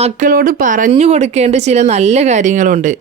മക്കളോട് പറഞ്ഞു കൊടുക്കേണ്ട ചില നല്ല കാര്യങ്ങളുണ്ട്.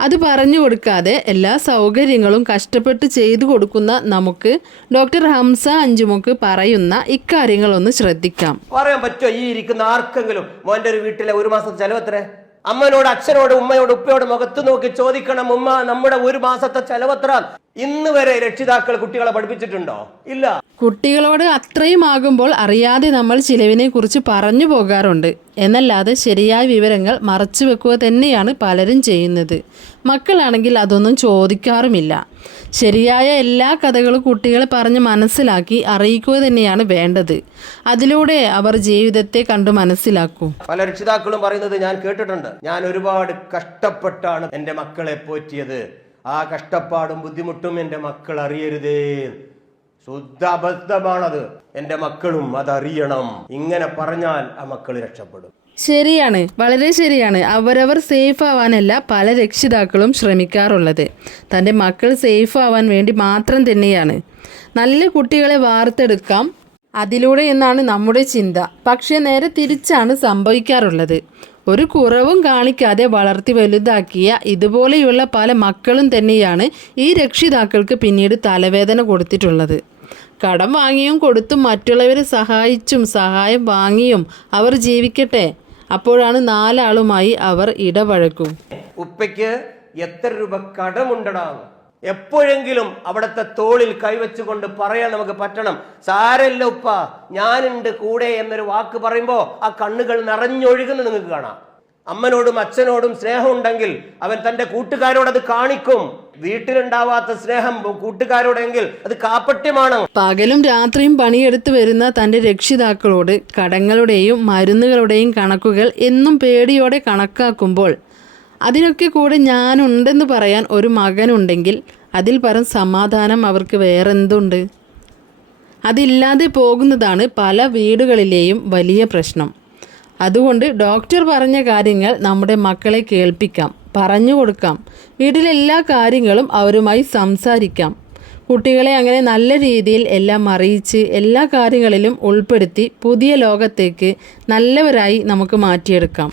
അത് പറഞ്ഞു കൊടുക്കാതെ എല്ലാ സൗകര്യങ്ങളും കഷ്ടപ്പെട്ട് ചെയ്തു കൊടുക്കുന്ന നമുക്ക് ഡോക്ടർ ഹംസ അഞ്ചുമുക്ക് പറയുന്ന ഇക്കാര്യങ്ങളൊന്ന് ശ്രദ്ധിക്കാം. പറയാൻ പറ്റുമോ? ഈ ഇരിക്കുന്ന ആർക്കെങ്കിലും മോന്റെ ഒരു വീട്ടിലെ ഒരു ചെലവ് എത്ര? അമ്മനോട് അച്ഛനോട് ഉമ്മയോട് ഉപ്പയോട് മുഖത്ത് നോക്കി ചോദിക്കണം ഉമ്മ നമ്മുടെ ഒരു മാസത്തെ ചെലവ് എത്ര? ഇന്ന് വരെ രക്ഷിതാക്കൾ കുട്ടികളെ പഠിപ്പിച്ചിട്ടുണ്ടോ? ഇല്ല. കുട്ടികളോട് അത്രയും ആകുമ്പോൾ അറിയാതെ നമ്മൾ ചിലവിനെ കുറിച്ച് പറഞ്ഞു പോകാറുണ്ട്. എന്നല്ലാതെ ശരിയായ വിവരങ്ങൾ മറച്ചു വെക്കുക തന്നെയാണ് പലരും ചെയ്യുന്നത്. മക്കളാണെങ്കിൽ അതൊന്നും ചോദിക്കാറുമില്ല. ശരിയായ എല്ലാ കഥകളും കുട്ടികളെ പറഞ്ഞ് മനസ്സിലാക്കി അറിയിക്കുക തന്നെയാണ് വേണ്ടത്. അതിലൂടെ അവർ ജീവിതത്തെ കണ്ടു മനസ്സിലാക്കും. പല രക്ഷിതാക്കളും പറയുന്നത് ഞാൻ കേട്ടിട്ടുണ്ട്. ഞാൻ ഒരുപാട് കഷ്ടപ്പെട്ടാണ് എന്റെ മക്കളെ പോറ്റിയത്. ആ കഷ്ടപ്പാടും ബുദ്ധിമുട്ടും എന്റെ മക്കൾ അറിയരുതേ. ശുദ്ധ അബദ്ധമാണത്. എന്റെ മക്കളും അതറിയണം. ഇങ്ങനെ പറഞ്ഞാൽ ആ മക്കൾ രക്ഷപ്പെടും. ശരിയാണ്. വളരെ ശരിയാണ്. അവരവർ സേഫ് ആവാനല്ല പല രക്ഷിതാക്കളും ശ്രമിക്കാറുള്ളത്. തന്റെ മക്കൾ സേഫ് ആവാൻ വേണ്ടി മാത്രം തന്നെയാണ്. നല്ല കുട്ടികളെ വാർത്തെടുക്കാം. അതിലൂടെ എന്നാണ് നമ്മുടെ ചിന്ത. പക്ഷേ നേരെ തിരിച്ചാണ് സംഭവിക്കാറുള്ളത്. ഒരു കുറവും കാണിക്കാതെ വളർത്തി വലുതാക്കിയ ഇതുപോലെയുള്ള പല മക്കളും തന്നെയാണ് ഈ രക്ഷിതാക്കൾക്ക് പിന്നീട് തലവേദന കൊടുത്തിട്ടുള്ളത്. കടം വാങ്ങിയും കൊടുത്തും മറ്റുള്ളവരെ സഹായിച്ചും സഹായം വാങ്ങിയും അവർ ജീവിക്കട്ടെ. അപ്പോഴാണ് നാലാളുമായി അവർ ഇടപഴക്കും ഉപ്പയ്ക്ക് എത്ര രൂപ കടമുണ്ടടാ? എപ്പോഴെങ്കിലും അവിടുത്തെ തോളിൽ കൈവച്ചുകൊണ്ട് പറയാൻ നമുക്ക് പറ്റണം. സാരല്ല ഉപ്പ ഞാനുണ്ട് കൂടെ എന്നൊരു വാക്ക് പറയുമ്പോ ആ കണ്ണുകൾ നിറഞ്ഞൊഴുകുന്നത് നിങ്ങൾക്ക് കാണാം. അമ്മനോടും അച്ഛനോടും സ്നേഹം ഉണ്ടെങ്കിൽ അവൻ തന്റെ കൂട്ടുകാരോട് അത് കാണിക്കും. വീട്ടിലുണ്ടാവാത്ത സ്നേഹം കൂട്ടുകാരോടെങ്കിൽ അത് കാപ്പട്യമാണ് പകലും രാത്രിയും പണിയെടുത്ത് വരുന്ന തന്റെ രക്ഷിതാക്കളോട് കടങ്ങളുടെയും മരുന്നുകളുടെയും കണക്കുകൾ എന്നും പേടിയോടെ കണക്കാക്കുമ്പോൾ അതിനൊക്കെ കൂടെ ഞാനുണ്ടെന്ന് പറയാൻ ഒരു മകനുണ്ടെങ്കിൽ അതിൽ പരം സമാധാനം അവർക്ക് വേറെന്തുണ്ട്? അതില്ലാതെ പോകുന്നതാണ് പല വീടുകളിലെയും വലിയ പ്രശ്നം. അതുകൊണ്ട് ഡോക്ടർ പറഞ്ഞ കാര്യങ്ങൾ നമ്മുടെ മക്കളെ കേൾപ്പിക്കാം പറഞ്ഞു കൊടുക്കാം വീട്ടിലെല്ലാ കാര്യങ്ങളും അവരുമായി സംസാരിക്കാം. കുട്ടികളെ അങ്ങനെ നല്ല രീതിയിൽ എല്ലാം അറിയിച്ച് എല്ലാ കാര്യങ്ങളിലും ഉൾപ്പെടുത്തി പുതിയ ലോകത്തേക്ക് നല്ലവരായി നമുക്ക് മാറ്റിയെടുക്കാം.